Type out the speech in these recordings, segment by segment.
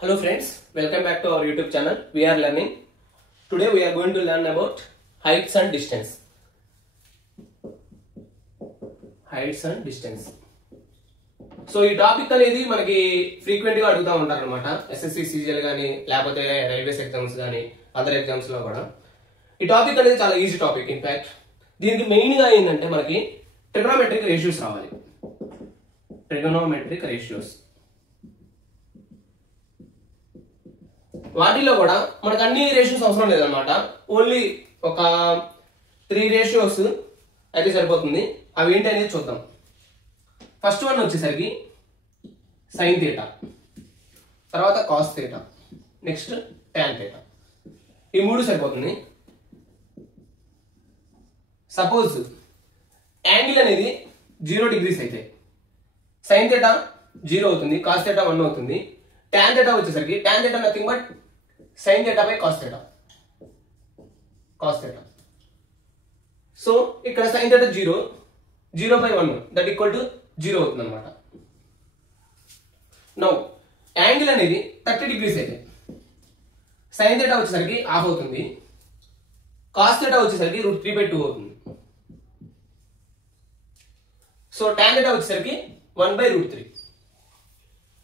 Hello friends, welcome back to our YouTube channel. We are learning. Today we are going to learn about heights and distance. Heights and distance. So ఈ topic అనేది మనకి frequent గా అడుగుతా ఉంటారు అనమాట. SSC CGL గానీ లేకపోతే railways exams గానీ అదర్ ఎగ్జామ్స్ లో కూడా ఈ టాపిక్ అనేది చాలా ఈజీ టాపిక్. ఇన్ఫాక్ట్ దీనికి మెయిన్ గా ఏంటంటే మనకి ట్రిగనోమెట్రిక్ రేషియోస్ రావాలి. ట్రిగనోమెట్రిక్ రేషియోస్ వాటిలో కూడా మనకు అన్ని రేషియోస్ అవసరం లేదనమాట. ఓన్లీ ఒక 3 రేషియోస్ అయితే సరిపోతుంది. అవి ఏంటి అనేది చూద్దాం. ఫస్ట్ వన్ వచ్చేసరికి సైన్ థీటా, తర్వాత cos theta, next tan theta. ఈ 3 సరిపోతుంది. సపోజ్ యాంగిల్ అనేది 0 డిగ్రీస్ అయితే సైన్ థీటా 0 అవుతుంది, కాస్ థీటా 1 అవుతుంది. టాన్ థీటా వచ్చేసరికి tan theta nothing but sine theta by cos theta. Cos theta. So ఇక్కడ sine theta 0 by 1 that equal to 0 అవుతుంది అనమాట. నౌ యాంగిల్ అనేది 30 డిగ్రీస్ అయితే సైన్ థీటా వచ్చేసరికి హాఫ్ అవుతుంది, కాస్ థీటా వచ్చేసరికి √3/2 అవుతుంది. సో టాన్ థీటా వచ్చేసరికి 1/√3.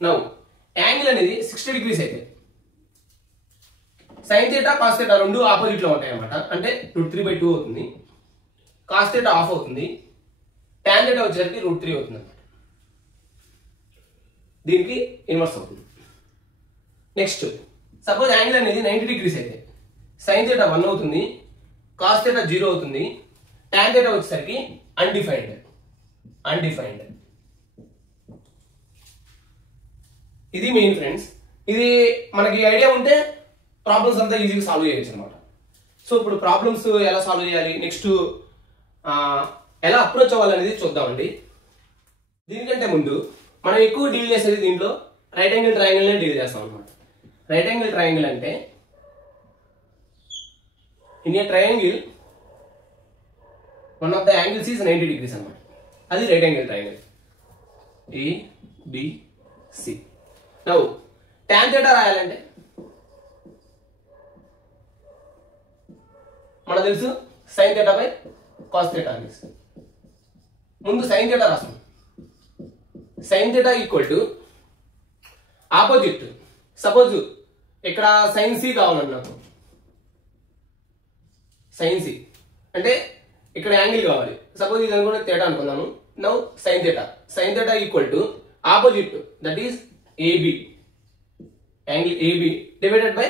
నౌ యాంగిల్ అనేది 60 డిగ్రీస్ అయితే సైన్ థీటా కాస్ థీటా రెండు ఆపోజిట్ లో ఉంటాయి అన్నమాట. అంటే √3/2 అవుతుంది, కాస్ థీటా హాఫ్ అవుతుంది, టాన్ థీటా వచ్చేసరికి √3 అవుతుంది అన్నమాట. దీనికి ఇన్వర్స్ అవుతుంది. నెక్స్ట్ సపోజ్ యాంగిల్ అనేది 90 డిగ్రీస్ అయితే సైన్ థీటా 1 అవుతుంది, కాస్ థీటా 0 అవుతుంది, టాన్ థీటా వచ్చేసరికి అన్డిఫైన్డ్. ఇది మెయిన్ ఫ్రెండ్స్. ఇది మనకి ఐడియా ఉంటే ప్రాబ్లమ్స్ అంతా ఈజీగా సాల్వ్ చేయొచ్చు అనమాట. సో ఇప్పుడు ప్రాబ్లమ్స్ ఎలా సాల్వ్ చేయాలి, నెక్స్ట్ ఎలా అప్రోచ్ అవ్వాలనేది చూద్దామండి. దీనికంటే ముందు మనం ఎక్కువ డీల్ చేసేది దీంట్లో రైట్ యాంగిల్ ట్రయాంగిల్ నే డీల్ చేస్తాం అనమాట. రైట్ యాంగిల్ ట్రయాంగిల్ అంటే in a triangle one of the angles is 90 degrees అనమాట. అది right angle triangle ABC. Now tan theta రాయాలంటే మనకు తెలుసు sine theta by cos theta అని. ముందు సైన్ థీటా రాస్తాం. Sine theta equal to opposite. Suppose ఇక్కడ సైన్ సి కావాలన్నాము. సైన్ సి అంటే ఇక్కడ యాంగిల్ కావాలి. సపోజ్ ఇది అనుకున్న థీటా అనుకున్నాము. Now sine theta. Sine theta equal to opposite that is AB. Angle AB divided by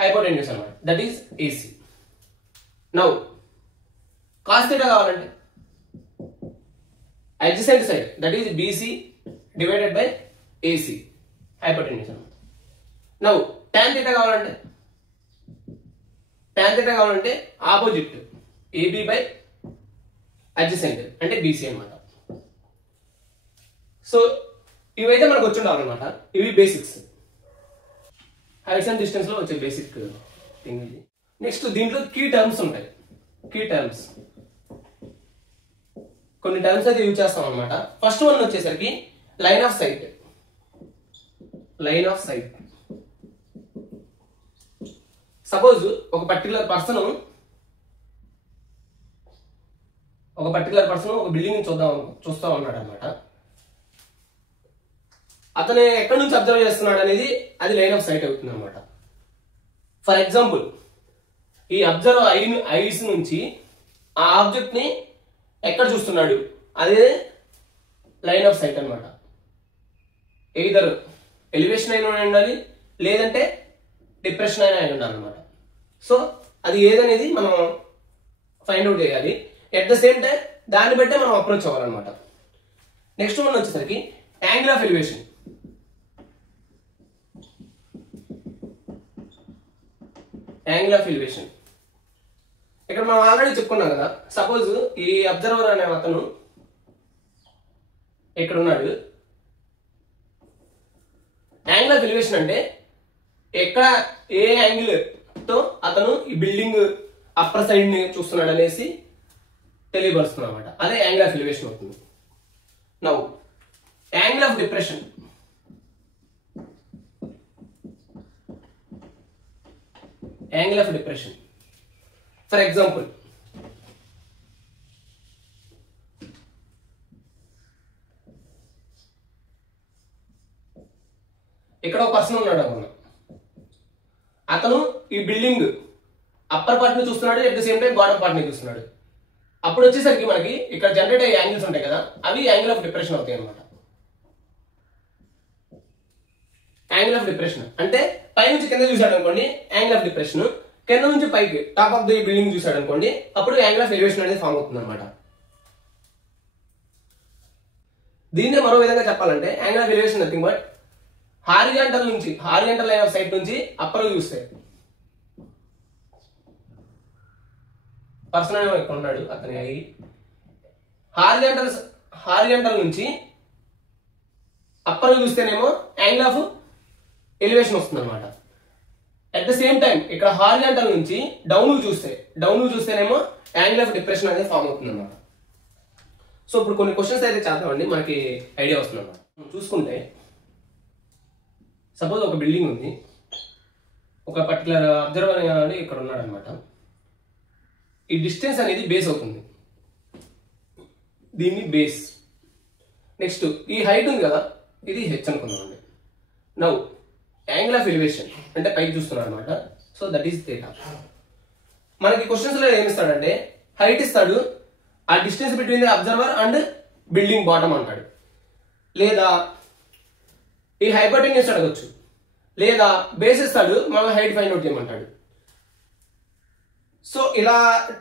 hypotenuse అన్నమాట. That is AC. Now cos theta కావాలంటే adjacent side that is BC divided by AC hypotenuse అన్నమాట. Now tan theta కావాలంటే opposite AB by adjacent అంటే BC అన్నమాట. So ఇవైతే మనకు వచ్చి ఉండాలన్నమాట. ఇవి బేసిక్స్, హైట్స్ అండ్ డిస్టెన్స్ లో వచ్చే బేసిక్ థింగ్ ఇది. నెక్స్ట్ దీంట్లో కీ టర్మ్స్ ఉంటాయి. కీ టర్మ్స్ కొన్ని టర్మ్స్ అయితే యూజ్ చేస్తాం అనమాట. ఫస్ట్ వన్ వచ్చేసరికి లైన్ ఆఫ్ సైట్. సపోజ్ ఒక పర్టికులర్ పర్సన్ ఒక బిల్డింగ్ చూస్తా ఉన్నాడు అనమాట. అతను ఎక్కడి నుంచి అబ్జర్వ్ చేస్తున్నాడు అనేది అది లైన్ ఆఫ్ సైట్ అవుతుంది అనమాట. ఫర్ ఎగ్జాంపుల్ ఈ అబ్జర్వ్ ఐస్ నుంచి ఆ ఆబ్జెక్ట్ ని ఎక్కడ చూస్తున్నాడు అదే లైన్ ఆఫ్ సైట్ అనమాట. ఎయిదర్ ఎలివేషన్ అయినా ఉండాలి, లేదంటే డిప్రెషన్ అయినా అయి ఉండాలి అనమాట. సో అది ఏదనేది మనం ఫైండ్ అవుట్ చేయాలి. ఎట్ ద సేమ్ టైం దాన్ని బట్టే మనం అప్రోచ్ అవ్వాలన్నమాట. నెక్స్ట్ వన్ వచ్చేసరికి యాంగిల్ ఆఫ్ ఎలివేషన్. ఇక్కడ మనం ఆల్రెడీ చెప్పుకున్నాం కదా. సపోజ్ ఈ అబ్జర్వర్ అనే అతను ఇక్కడ ఉన్నాడు. యాంగిల్ ఆఫ్ ఎలివేషన్ అంటే ఎక్కడ ఏ యాంగిల్ తో అతను ఈ బిల్డింగ్ అప్పర్ సైడ్ ని చూస్తున్నాడు అనేసి తెలియపరుస్తుంది అనమాట. అదే యాంగిల్ ఆఫ్ ఎలివేషన్ అవుతుంది. Now angle of depression. Angle of depression. For example, ఇక్కడ ఒక పర్సన్ ఉన్నాడు అనుకున్నా. అతను ఈ బిల్డింగ్ అప్పర్ పార్ట్ ని చూస్తున్నాడు, at the same time bottom part ని చూస్తున్నాడు. అప్పుడు వచ్చేసరికి మనకి ఇక్కడ జనరేట్ అయ్యే యాంగిల్స్ ఉంటాయి కదా, అవి యాంగిల్ ఆఫ్ డిప్రెషన్ అవుతాయి అనమాట. యాంగిల్ ఆఫ్ డిప్రెషన్ అంటే పై నుంచి కింద చూసాడు అనుకోండి యాంగిల్ ఆఫ్ డిప్రెషన్, కింద నుంచి పైకి టాప్ ఆఫ్ ది బిల్డింగ్ చూసాడు అనుకోండి అప్పుడు యాంగిల్ ఆఫ్ ఎలివేషన్ అనేది ఫామ్ అవుతుంది అనమాట. దీన్నే మరో విధంగా చెప్పాలంటే angle of elevation nothing but horizontal నుంచి, హారిజాంటల్ లైన్ ఆఫ్ సైట్ నుంచి అప్పర్ చూస్తే పర్సన్ ఇక్కడ ఉన్నాడు, అతని అయ్యి హారిజాంటల్ నుంచి అప్పర్ చూస్తేనేమో యాంగిల్ ఆఫ్ ఎలివేషన్ వస్తుంది అనమాట. అట్ ద సేమ్ టైం ఇక్కడ హారిజాంటల్ నుంచి డౌన్ చూస్తేనేమో యాంగిల్ ఆఫ్ డిప్రెషన్ అనేది ఫామ్ అవుతుంది అనమాట. సో ఇప్పుడు కొన్ని క్వశ్చన్స్ అయితే చేద్దామండి, మనకి ఐడియా వస్తుంది అనమాట. చూసుకుంటే సపోజ్ ఒక బిల్డింగ్ ఉంది, ఒక పర్టికులర్ అబ్జర్వర్ అనేది ఇక్కడ ఉన్నాడు అనమాట. ఈ డిస్టెన్స్ అనేది బేస్ అవుతుంది, దీన్ని బేస్. నెక్స్ట్ ఈ హైట్ ఉంది కదా, ఇది హెచ్ అనుకుందామండి. నౌ యాంగిల్ ఆఫ్ ఎలివేషన్ అంటే పైకి చూస్తున్నాడు అనమాట. So that is theta. మనకి క్వశ్చన్స్ లో ఏమిస్తాడంటే హైట్ ఇస్తాడు, ఆ distance between the observer and building bottom అంటాడు, లేదా ఈ హైపోటెన్యూస్ అడగొచ్చు, లేదా బేస్ ఇస్తాడు మనం హైట్ ఫైండ్ అవుట్ చేయమంటాడు. సో ఇలా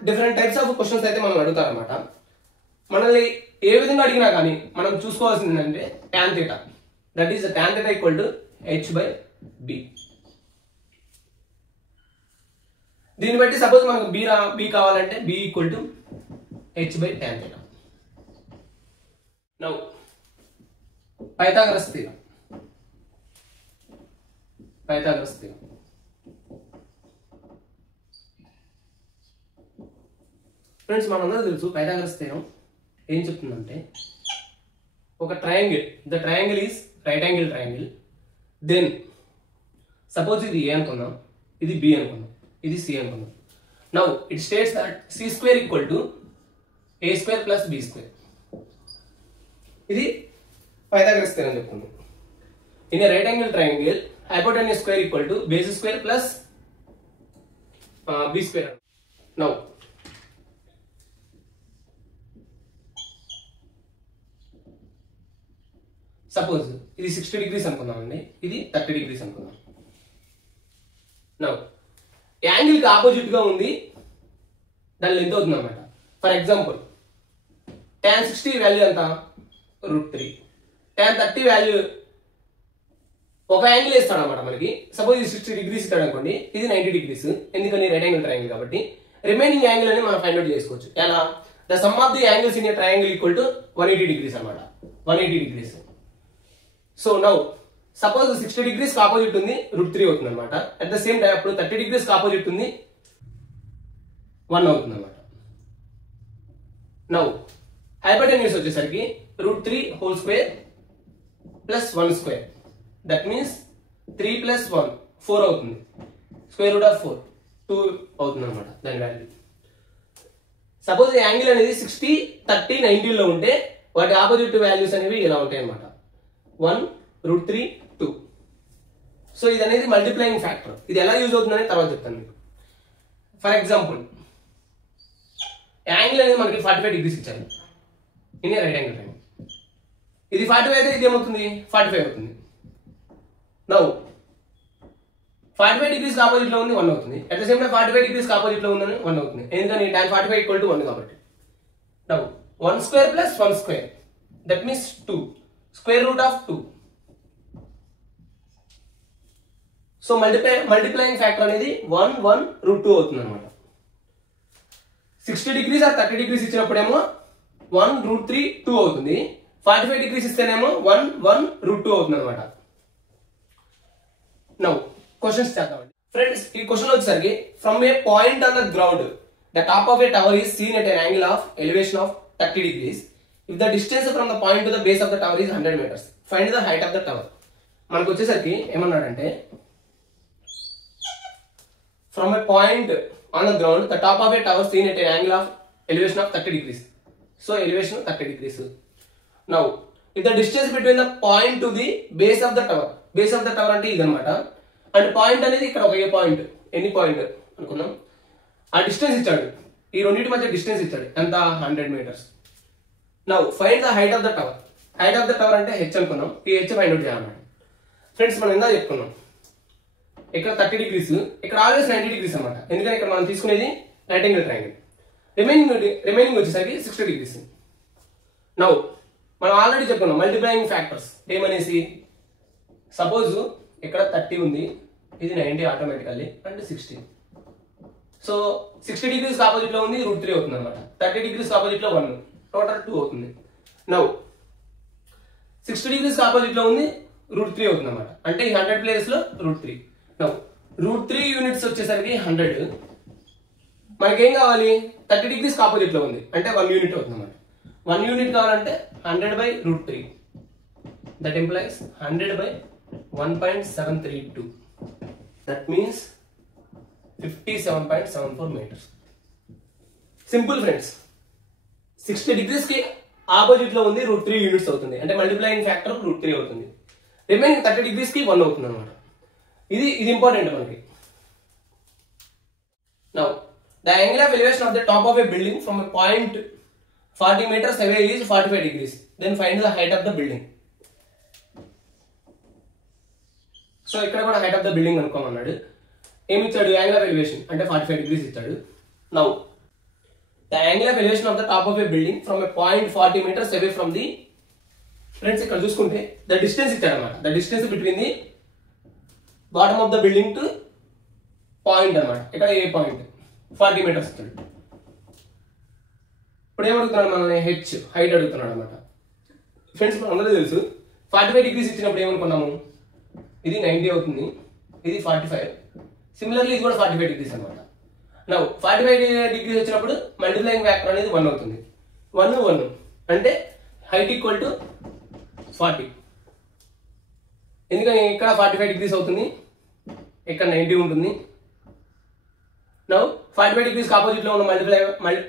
డిఫరెంట్ టైప్స్ ఆఫ్ క్వశ్చన్స్ అయితే మనం అడుగుతారనమాట. మనల్ని ఏ విధంగా అడిగినా కానీ మనం చూసుకోవాల్సింది ఏంటంటే tan theta, that is tan theta equal to h/b. దీన్ని బట్టి సపోజ్ మనకు b కావాలంటే b equal to h/tan theta. Now Pythagoras theorem. Friends మనందరూ తెలుసు పైథాగరస్ థీరం ఏం చెప్తుందంటే ఒక ట్రయాంగిల్, the triangle is right angle triangle, then suppose ఇది ఏ అనుకుందాం, ఇది బి అనుకుందాం, ఇది సి అనుకుందాం. Now it states that c² equal to a² plus b². ఇది పైథాగరస్ థీరం చెప్తుంది. In a right angle triangle hypotenuse square equal to base square plus b square. Now suppose ఇది 60 degrees అనుకుందాం అండి, ఇది 30 degrees అనుకుందాం. Now angle కి opposite గా ఉంది, దాని లెంత్ అవుతుంది అన్నమాట. ఫర్ ఎగ్జాంపుల్ tan 60 వాల్యూ ఎంత √3, tan 30 వాల్యూ ఒక యాంగిల్ ఇస్తాడు అనమాట మనకి. సపోజ్ ఇది 60 degrees ఇస్తాడు అనుకోండి, ఇది 90 degrees, ఎందుకని రైట్ యాంగిల్ ట్రయాంగిల్ కాబట్టి. రిమైనింగ్ యాంగిల్ అని మనం ఫైండ్ అవుట్ చేసుకోవచ్చు. ఎలా? The sum of the angles in a triangle equal to 180 degrees అనమాట. 180 degrees. So now suppose 60 degrees కి ఆపోజిట్ ఉంది √3 అవుతుంది అనమాట. అట్ ద సేమ్ టైం అప్పుడు 30 degrees కి ఆపోజిట్ ఉంది 1 అవుతుంది అనమాట. నౌ హైపోటెన్యూస్ వచ్చేసరికి √3 whole square plus 1 square, that means 3 plus 1 4 అవుతుంది. స్క్వేర్ రూట్ ఆఫ్ 4 2 అవుతుంది అనమాట దాని వాల్యూ. సపోజ్ యాంగిల్ అనేది 60, 30, 90 లో ఉంటే వాటి ఆపోజిట్ వాల్యూస్ అనేవి ఇలా ఉంటాయి అనమాట. 1 √3 2. సో ఇది అనేది మల్టిప్లైయింగ్ ఫ్యాక్టర్. ఇది ఎలా యూజ్ అవుతుందని తర్వాత చెప్తాను మీకు. ఫర్ ఎగ్జాంపుల్ యాంగిల్ అనేది మనకి 45 degrees ఇచ్చారు ఇన్ రైట్ యాంగిల్ ట్రయాంగిల్. ఇది 45 అయితే ఇది ఏమవుతుంది 45 అవుతుంది. నౌ 45 degrees ఆపోజిట్ లో ఉంది 1 అవుతుంది. At the same time 45 degrees opposite లో ఉందని 1 అవుతుంది, ఎందుకని tan 45 ఈక్వల్ టు 1 కాబట్టి. Now 1 square plus 1 square, that means 2 square root of 2. So multiplying factor అనేది 1 1 √2 అవుతుంది అనమాట. 60 degrees ఆర్ 30 degrees ఇచ్చినప్పుడేమో 1 √3 2 అవుతుంది. 45 degrees ఇస్తేనేమో 1 1 √2 అవుతుంది అనమాట. నౌ క్వశ్చన్స్ చేద్దామండి ఫ్రెండ్స్. ఈ క్వశ్చన్ వచ్చేసరికి from A point on the ground the top of A tower is seen at an angle of elevation of 30 degrees. If the distance from the point to the base of the tower is 100 meters, find the height of the tower. మనకు వచ్చేసరికి ఏమన్నాడంటే from a point on the ground, the top of a tower seen at an angle of elevation of 30 degrees. So elevation 30 degrees. Now, if the distance between the point to the base of the tower అంటే ఇది అనమాట. And point అనేది ఇక్కడ ఒక point, ఎన్ని point అనుకున్నాం, ఆ distance ఇచ్చాడు, ఈ రెండింటి మధ్య డిస్టెన్స్ ఇచ్చాడు ఎంత, 100 meters. Now find the height of the tower. Height of the tower అంటే హెచ్ అనుకున్నాం, ఈ హెచ్ ఫైండ్ అవుట్ చేయాలన్నమాట. ఫ్రెండ్స్ మనం ఇందా చెప్పుకున్నాం ఇక్కడ 30 degrees, ఇక్కడ ఆల్వేస్ 90 degrees అనమాట. ఎందుకంటే ఇక్కడ మనం తీసుకునేది రైట్ యాంగిల్ ట్రయాంగిల్. రిమైనింగ్ వచ్చేసరికి 60 degrees. నౌ మనం ఆల్రెడీ చెప్పుకున్నాం మల్టిప్లైయింగ్ ఫ్యాక్టర్స్ ఏమనేసి, సపోజ్ ఇక్కడ 30 ఉంది, ఇది 90 automatically and 60. So 60 degrees opposite లో ఉంది, √3 అవుతుంది అనమాట. 30 degrees ఆపోజిట్ లో 1, టోటల్ 2 అవుతుంది. నౌ 60 degrees ఆపోజిట్ లో ఉంది, √3 అవుతుంది అనమాట. అంటే ఈ 100 ప్లేస్ లో √3. నౌ √3 యూనిట్స్ వచ్చేసరికి 100. మనకేం కావాలి, 30 degrees ఆపోజిట్ లో ఉంది అంటే 1 యూనిట్ అవుతుంది అనమాట. 1 యూనిట్ కావాలంటే 100/√3. That implies 100/1.732. That means 57.74 meters. Simple friends. 60 degrees కి ఆపోజిట్ లో ఉంది, √3 యూనిట్స్ అవుతుంది అంటే మల్టిప్లైయింగ్ ఫ్యాక్టర్ √3 అవుతుంది. రిమైనింగ్ 30 degrees కి 1 అవుతుంది అనమాట. ఇది ఇంపార్టెంట్ మనకి. Now the angle of elevation of the top of a building from a point 40 meters away is 45 degrees. Then find the height of the building. So ఇక్కడ కూడా height of the building అనుకోమన్నాడు. ఏమి ఇచ్చాడు, angle of elevation అంటే 45 degrees ఇచ్చాడు. Now the angle of elevation of the top of a building from a point 40 meters away from the, friends ఇక్కడ చూసుకుంటే the distance ఇచ్చాడు అనమాట. The distance between the bottom of the building to point అనమాట. ఇక్కడ ఏ point 40 meters ఇచ్చాడు. ఇప్పుడు ఏమడుగుతున్నాడు మనల్ని, height అడుగుతున్నాడు అనమాట. ఫ్రెండ్స్ అందరూ తెలుసు 45 degrees ఇచ్చినప్పుడు ఏమనుకున్నాము, ఇది 90 అవుతుంది, ఇది 45. సిమిలర్లీ ఇది కూడా 45 degrees అనమాట. నౌ 45 degrees వచ్చినప్పుడు మల్టిప్లైయింగ్ ఫ్యాక్టర్ అనేది 1 అవుతుంది. 1 అంటే హైట్ ఈక్వల్ టు 40. ఎందుకని ఇక్కడ 45 degrees అవుతుంది, ఇక్కడ 90 ఉంటుంది. నౌ 45 degrees ఆపోజిట్ లో ఉన్న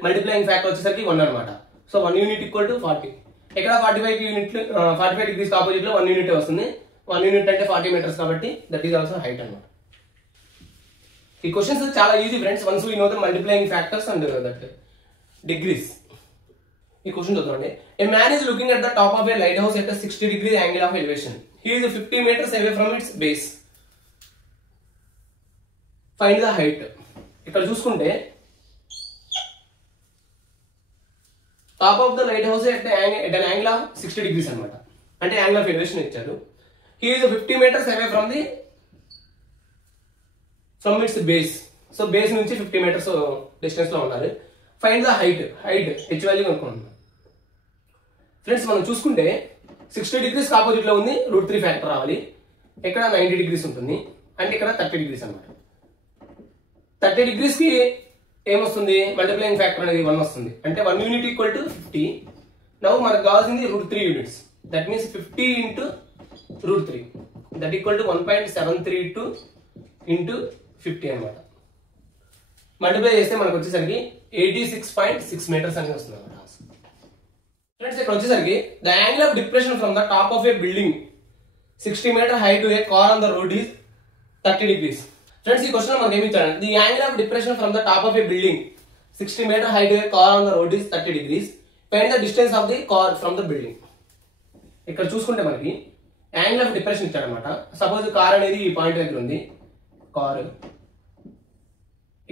మల్టిప్లైయింగ్ ఫ్యాక్టర్ వచ్చేసరికి 1 అనమాట. So 1 unit equal to 40. ఇక్కడ 45 degrees ఆపోజిట్ లో 1 యూనిట్ వస్తుంది. 1 యూనిట్ అంటే 40 meters కాబట్టి దట్ ఈస్ ఆల్సో హైట్ అనమాట. ఈ క్వశ్చన్స్ చాలా easy friends, once we know the multiplying factors and that degrees. ఈ క్వశ్చన్ చూద్దామండి. ఏ man is looking at the top of A light house at 60 degrees angle of elevation. He is 50 meters away from its base. Find the height. ఇక్కడ చూసుకుంటే top of the light house at an angle of 60 degrees అనమాట. అంటే angle of elevation ఇచ్చారు. He is 50 meters away from its base. So base నుంచి 50 meters డిస్టెన్స్ లో ఉన్నారు. Find the height H value కనుక్కున్నాం. ఫ్రెండ్స్ మనం చూసుకుంటే 60 degrees ఆపోజిట్ లో ఉంది, √3 ఫ్యాక్టర్ రావాలి. ఇక్కడ 90 degrees ఉంటుంది అంటే ఇక్కడ 30 degrees అనమాట. 30 degrees కి ఏమొస్తుంది, మల్టిప్లైయింగ్ ఫ్యాక్టర్ అనేది 1 వస్తుంది. అంటే 1 యూనిట్ ఈక్వల్ టు 50. నౌ మనకు కావాల్సింది √3 units. That means 50 into √3 that equal to 1.732 into 50 అనమాట. మల్టిప్లై చేస్తే మనకు వచ్చేసరికి 86.6 meters అనేది వస్తుంది అనమాట. ఫ్రెండ్స్ ఇక్కడ వచ్చేసరికి the angle of depression from the top of A building 60 meter height to A car on the road is 30 degrees. Friends ఈ క్వశ్చన్ మనకి ఏమి ఇచ్చాడు, the angle of depression from the top of A building 60 meter height to A car on the road is 30 degrees. Find the distance of the car from the building. ఇక్కడ చూసుకుంటే మనకి angle of depression ఇచ్చాడు అనమాట. Suppose car అనేది ఈ point దగ్గర ఉంది, car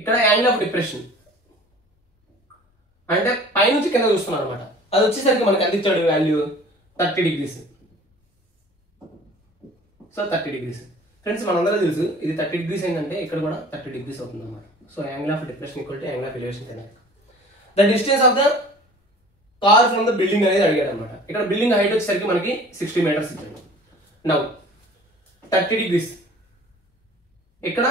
ఇక్కడ యాంగిల్ ఆఫ్ డిప్రెషన్ అంటే పైనుంచి కింద చూస్తున్నాం అనమాట. అది వచ్చేసరికి మనకి ఎంత ఇచ్చాడు value, 30 degrees. So 30 degrees. Friends మనందరూ తెలుసు ఇది 30 degrees ఏంటంటే ఇక్కడ కూడా 30 degrees అవుతుంది అనమాట. So angle of depression equal to angle of elevation. The distance of the car from the building అనేది అడిగాడు అనమాట. ఇక్కడ బిల్డింగ్ హైట్ వచ్చేసరికి మనకి 60 meters ఇచ్చాడు. నౌ 30 degrees ఇక్కడ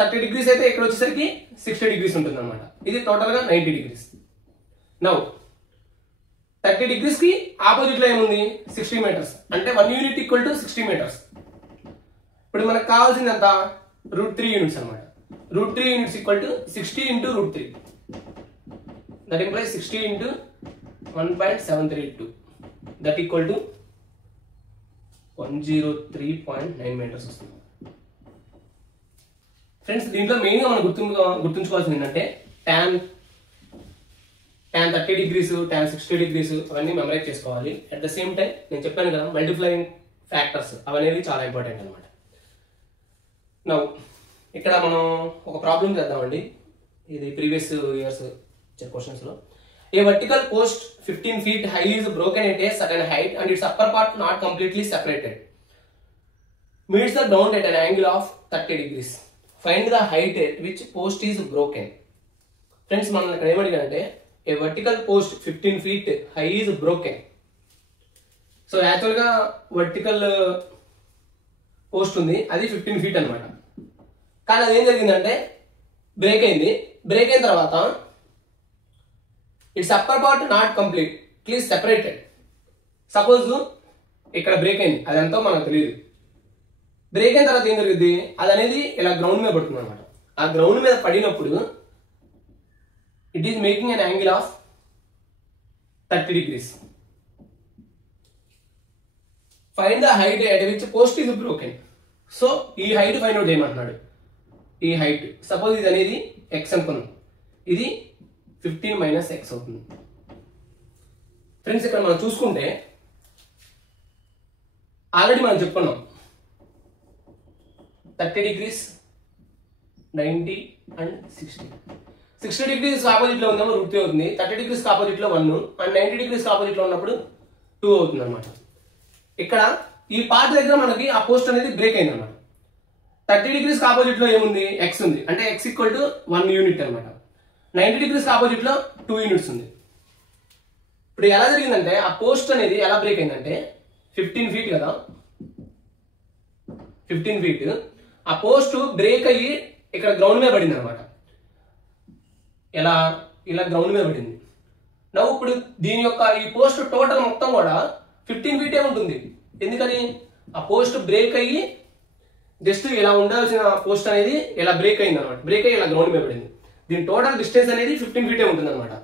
30 degrees అయితే ఇక్కడ వచ్చేసరికి 60 degrees ఉంటుంది అనమాట. ఇది టోటల్ గా 90 degrees. నౌ 30 degrees కి ఆపోజిట్ లో ఏముంది, 60 meters అంటే 1 యూనిట్ ఈక్వల్ టు 60 meters. ఇప్పుడు మనకు కావాల్సింది ఎంత, √3 యూనిట్స్ అనమాట. √3 units equal to 60 into √3. That implies 60 into 1.732. That equal to 103.9 meters వస్తుంది. ఫ్రెండ్స్ దీంట్లో మెయిన్గా మనం గుర్తుంచుకోవాల్సింది ఏంటంటే tan 30 degrees, tan 60 degrees అవన్నీ మెమరైజ్ చేసుకోవాలి. అట్ ద సేమ్ టైం నేను చెప్పాను కదా మల్టిప్లయింగ్ ఫ్యాక్టర్స్ అవనేవి చాలా ఇంపార్టెంట్ అనమాట. నౌ ఇక్కడ మనం ఒక ప్రాబ్లం చేద్దామండి. ఇది ప్రీవియస్ ఇయర్స్ క్వశ్చన్స్ లో. ఏ vertical post 15 feet high is broken at a certain height and its upper part not completely separated. Meets the ground at an angle of 30 degrees. Find the height at which post is broken. Friends మనం ఇక్కడ ఏమడిగానంటే a vertical post 15 feet high is broken. So యాక్చువల్గా vertical post ఉంది, అది 15 feet అనమాట. కానీ అది ఏం జరిగిందంటే బ్రేక్ అయింది. బ్రేక్ అయిన తర్వాత it's upper part not completely separated. Suppose ఇక్కడ బ్రేక్ అయింది, అది ఎంతో మనకు తెలియదు. బ్రేక్ అయిన తర్వాత ఏం జరుగుద్ది, అది అనేది ఇలా గ్రౌండ్ మీద పడుతుంది అనమాట. ఆ గ్రౌండ్ మీద పడినప్పుడు it is making an angle of 30 degrees. Find the height at which post is broken. So ఈ హైట్ ఫైండ్ అవుట్ చేయమంటున్నాడు. ఈ హైట్ సపోజ్ ఇది అనేది ఎక్స్ అనుకున్నాం, ఇది 15 - x అవుతుంది. ఫ్రెండ్స్ ఇక్కడ మనం చూసుకుంటే ఆల్రెడీ మనం చెప్పుకున్నాం 30 degrees, 90 and 60. 60 degrees ఆపోజిట్ లో ఉందేమో √3 అవుతుంది, 30 degrees ఆపోజిట్ లో 1 అండ్ 90 degrees ఆపోజిట్ లో ఉన్నప్పుడు 2 అవుతుంది అనమాట. ఇక్కడ ఈ పార్ట్ దగ్గర మనకి ఆ పోస్ట్ అనేది బ్రేక్ అయింది అనమాట. 30 degrees ఆపోజిట్ లో ఏముంది, ఎక్స్ ఉంది, అంటే x = 1 యూనిట్ అనమాట. 90 degrees ఆపోజిట్ లో 2 యూనిట్స్ ఉంది. ఇప్పుడు ఎలా జరిగిందంటే ఆ పోస్ట్ అనేది ఎలా బ్రేక్ అయిందంటే 15 feet కదా, 15 feet ఆ పోస్ట్ బ్రేక్ అయ్యి ఇక్కడ గ్రౌండ్ మీద పడింది అనమాట. ఇలా గ్రౌండ్ మీద పడింది. నవ్వు ఇప్పుడు దీని యొక్క ఈ పోస్ట్ టోటల్ మొత్తం కూడా 15 feet ఉంటుంది. ఎందుకని ఆ పోస్ట్ బ్రేక్ అయ్యి జస్ట్ ఇలా ఉండాల్సిన పోస్ట్ అనేది ఇలా బ్రేక్ అయింది అనమాట. బ్రేక్ అయ్యి ఇలా గ్రౌండ్ మీద పడింది. దీని టోటల్ డిస్టెన్స్ అనేది 15 feet ఉంటుంది అనమాట.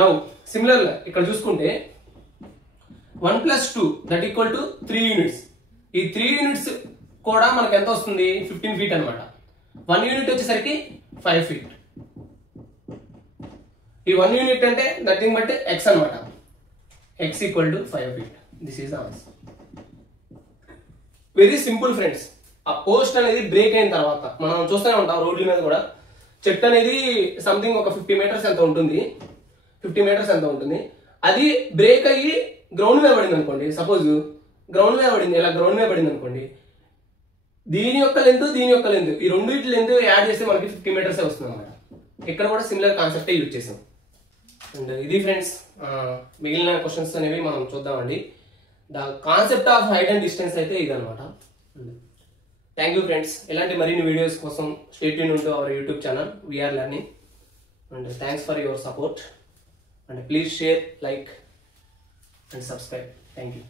నౌ సిమిలర్ ఇక్కడ చూసుకుంటే 1 + 2 దట్ ఈక్వల్ టు 3 యూనిట్స్. ఈ 3 యూనిట్స్ కూడా మనకు ఎంత వస్తుంది, 15 feet అనమాట. 1 యూనిట్ వచ్చేసరికి 5 feet. ఈ 1 యూనిట్ అంటే నథింగ్ బట్ x అనమాట. x = 5 feet. This is the answer. Very simple friends. ఆ పోస్ట్ అనేది బ్రేక్ అయిన తర్వాత మనం చూస్తూనే ఉంటాం రోడ్ల మీద కూడా చెట్టు అనేది సంథింగ్ ఒక 50 meters ఎంత ఉంటుంది, 50 meters ఎంత ఉంటుంది. అది బ్రేక్ అయ్యి గ్రౌండ్ మీద పడింది అనుకోండి. సపోజ్ గ్రౌండ్ మీద పడింది, ఇలా గ్రౌండ్ మీద పడింది అనుకోండి. దీని యొక్క లెంత్, దీని యొక్క లెంత్, ఈ రెండింటి లెంత్ యాడ్ చేస్తే మనకి 50 meters వస్తుంది అనమాట. ఇక్కడ కూడా సిమిలర్ కాన్సెప్టే యూజ్ చేసాం. అండ్ ఇది ఫ్రెండ్స్ మిగిలిన క్వశ్చన్స్ అనేవి మనం చూద్దామండి. The concept of height and distance అయితే ఇదనమాట. Thank you friends. ఇలాంటి మరిన్ని వీడియోస్ కోసం stay tune to our YouTube channel VR learning. And thanks for your support. And please share, like and subscribe. Thank you.